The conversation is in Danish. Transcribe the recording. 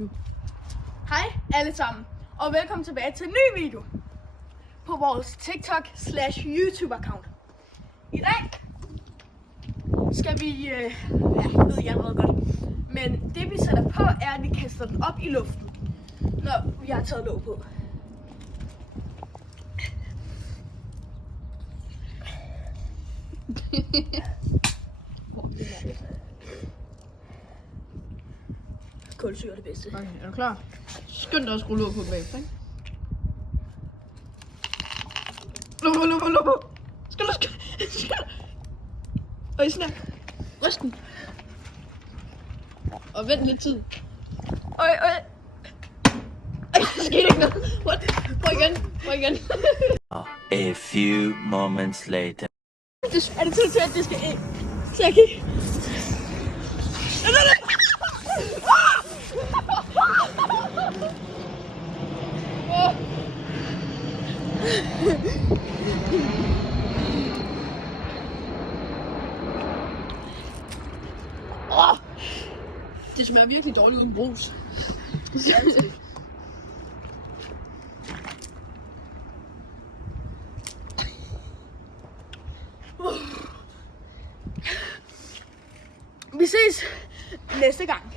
nu. Hej alle sammen, og velkommen tilbage til en ny video på vores TikTok/YouTube-account. I dag skal vi, ved jeg allerede godt, men det vi sætter på er, at vi kaster den op i luften, når vi har taget låg på. Kulsyre er det bedste. Okay, er du klar? Skynd dig at skrue låg på bagefter, ikke? Låg på! Skal du og sådan her. Ryst den. Og vent lidt tid. Ej, der skete ikke noget. What? Prøv igen. A few moments later. Er det tid til, at det skal ind? Så jeg kigge. Det smager virkelig dårligt uden brus. Vi ses næste gang.